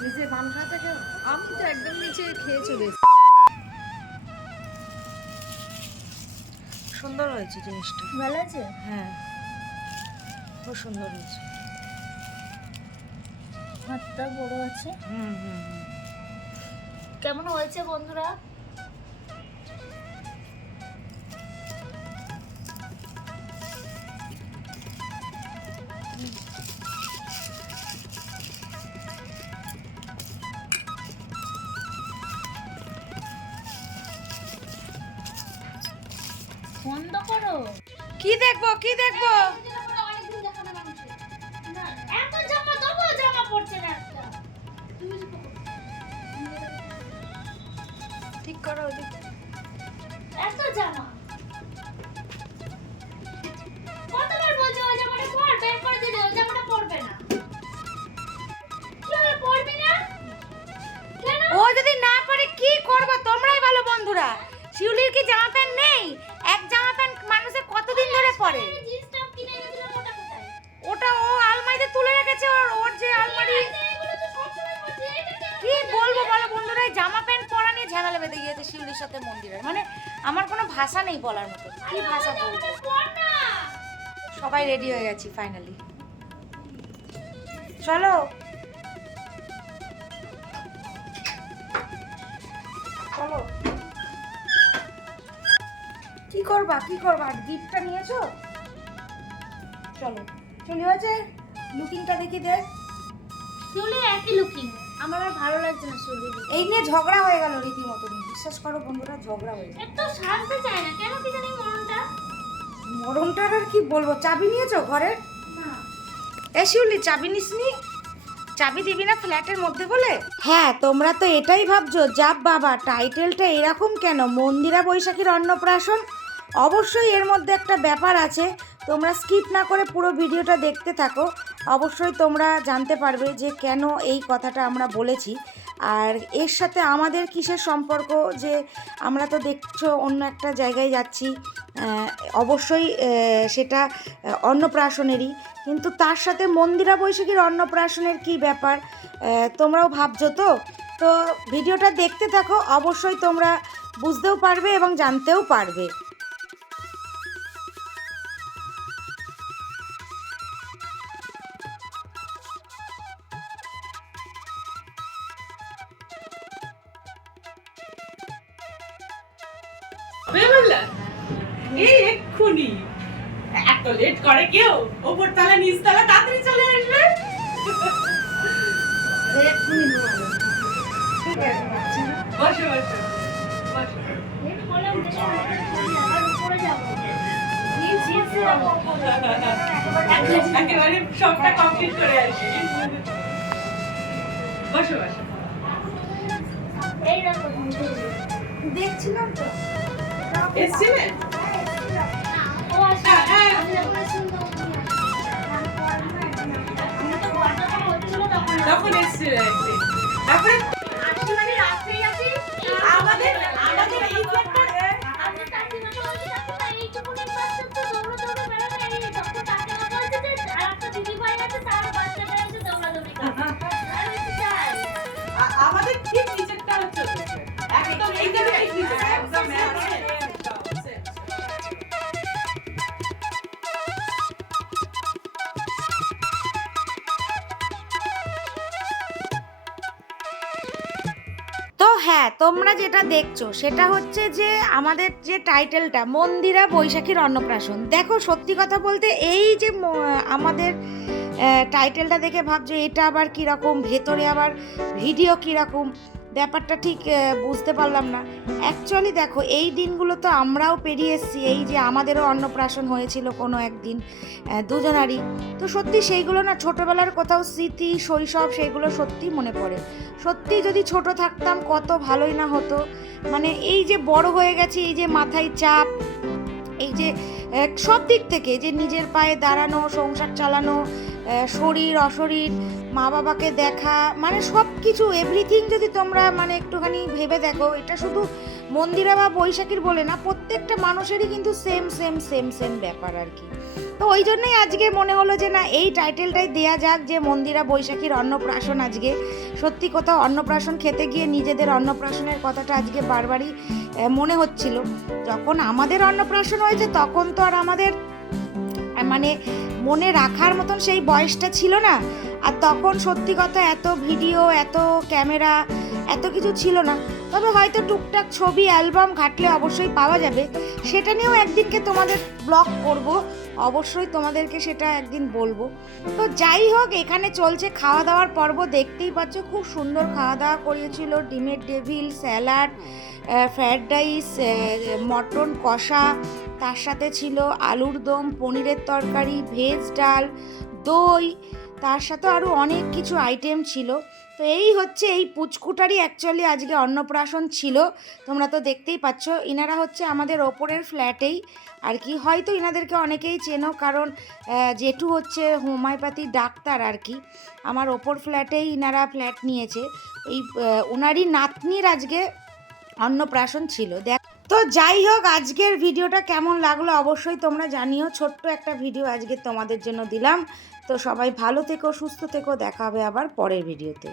নিজে পান খাতে কেউ আমি তো একদম নিচে খেয়ে চলে সুন্দর হয়েছে জিনিসটা। ভালো আছে? হ্যাঁ। খুব সুন্দর হয়েছে। হাতটা বড় আছে। হুম হুম হুম। কেমন হয়েছে বন্ধুরা? বন্ধ করো। কি দেখব কি দেখব? এত জামা দেবো জামা পড়ছে না ঠিক করো এত জামা। শিউলির সাথে মন্দিরের। মানে আমার কোনো ভাষা নেই বলার মতো। কি ভাষা সবাই রেডি হয়ে গেছি ফাইনালি চলো। চলো। কি করবা কি করবা? গিফটটা নিয়েছো? চলো। চলি হয়েছে? লুকিংটা দেখি দেখ শিউলি একই লুকিং আমার আর ভালো লাগছে না শিউলি এই নিয়ে ঝগড়া হয়ে গেল রীতিমতো বিশ্বাস করো বন্ধুরা ঝগড়া হয়ে গেল। একটু শান্তি চাই না কেন কি জানি মনটা মরমটার আর কি বলব? চাবি নিয়েছো ঘরের না। এ শিউলি চাবি নিসনি? চাবি দিবি না ফ্ল্যাটের মধ্যে বলে? হ্যাঁ তোমরা তো এটাই ভাবছ যাব বাবা টাইটেলটা এরকম কেন? মন্দিরা বৈশাখীর অন্নপ্রাশন? অবশ্যই এর মধ্যে একটা ব্যাপার আছে তোমরা স্কিপ না করে পুরো ভিডিওটা দেখতে থাকো। অবশ্যই তোমরা জানতে পারবে যে কেন এই কথাটা আমরা বলেছি। আর এর সাথে আমাদের কিসের সম্পর্ক? যে আমরা তো দেখছ অন্য একটা জায়গায় যাচ্ছি অবশ্যই সেটা অন্নপ্রাশনেরই। কিন্তু তার সাথে মন্দিরা বৈশাখীর অন্নপ্রাশনের কি ব্যাপার? তোমরাও ভাবছ তো? তো ভিডিওটা দেখতে থাকো, অবশ্যই তোমরা বুঝতেও পারবে এবং জানতেও পারবে। এই এক্ষুনি। এত লেট করে কেউ? ওপর তলা নিচ তলা তাড়াতাড়ি চলে আসবে? বসো বসো একেবারে সবটা কমপ্লিট করে আসি। বসো বসো। দেখছিলাম তো। এসছিলেন ও আচ্ছা হ্যাঁ তোমরা যেটা দেখছ সেটা হচ্ছে যে আমাদের যে টাইটেলটা, মন্দিরা বৈশাখীর অন্নপ্রাশন। দেখো, সত্যি কথা বলতে এই যে আমাদের টাইটেলটা দেখে ভাবছ, এটা আবার কীরকম, ভেতরে আবার ভিডিও কীরকম? ব্যাপারটা ঠিক বুঝতে পারলাম না। অ্যাকচুয়ালি দেখো, এই দিনগুলো তো আমরাও পেরিয়ে এসেছি, এই যে আমাদেরও অন্নপ্রাশন হয়েছিল কোনো একদিন দুজনারই। তো সত্যি সেইগুলো না ছোটোবেলার কোথাও স্মৃতি, শৈশব, সেইগুলো সত্যি মনে পড়ে। সত্যি যদি ছোট থাকতাম কত ভালোই না হতো। মানে এই যে বড় হয়ে গেছি, এই যে মাথায় চাপ এই যে সব দিক থেকে যে নিজের পায়ে দাঁড়ানো, সংসার চালানো শরীর, অশরীর মা বাবাকে দেখা মানে সব কিছু এভরিথিং যদি তোমরা মানে একটুখানি ভেবে দেখো, এটা শুধু মন্দিরা বা বৈশাখীর বলে না, প্রত্যেকটা মানুষেরই কিন্তু সেম সেম সেম সেম ব্যাপার আর কি। তো ওই জন্যই আজকে মনে হলো যে না, এই টাইটেলটাই দেয়া যাক যে মন্দিরা, বৈশাখীর অন্নপ্রাশন আজকে। সত্যি কোথাও অন্নপ্রাশন খেতে গিয়ে নিজেদের অন্নপ্রাশনের কথাটা আজকে বারবারই মনে হচ্ছিল। যখন আমাদের অন্নপ্রাশন হয়েছে, তখন তো আর আমাদের মানে মনে রাখার মতন সেই বয়সটা ছিল না। আর তখন সত্যি কথা, এত ভিডিও, এত ক্যামেরা, এত কিছু ছিল না। তবে হয়তো টুকটাক ছবি, অ্যালবাম ঘাটলে অবশ্যই পাওয়া যাবে। সেটা নিয়েও একদিনকে তোমাদের ব্লগ করব। অবশ্যই তোমাদেরকে সেটা একদিন বলব। তো যাই হোক, এখানে চলছে খাওয়া দাওয়ার পর্ব। দেখতেই পাচ্ছ, খুব সুন্দর খাওয়া দাওয়া করিয়েছিল ডিমের devil salad fried rice mutton কষা, তার সাথে ছিল আলুর দম, পনিরের তরকারি, ভেজ ডাল, দই, তার সাথে আরও অনেক কিছু আইটেম ছিল। তো এই হচ্ছে এই পুচকুটারই অ্যাকচুয়ালি আজকে অন্নপ্রাশন ছিল। তোমরা তো দেখতেই পাচ্ছ, ইনারা হচ্ছে আমাদের ওপরের ফ্ল্যাটেই। আর কি, হয়তো ইনাদেরকে অনেকেই চেনো, কারণ জেঠু হচ্ছে হোমিওপ্যাথি ডাক্তার আর কি। আমার ওপর ফ্ল্যাটেই ইনারা ফ্ল্যাট নিয়েছে। এই ওনারই নাতনির আজকে অন্নপ্রাশন ছিল। দেখ, তো যাই হোক, আজকের ভিডিওটা কেমন লাগল অবশ্যই তোমরা জানিও। ছোট্ট একটা ভিডিও আজকে তোমাদের জন্য দিলাম। তো সবাই ভালো থেকো, সুস্থ থেকো, দেখা হবে আবার পরের ভিডিওতে।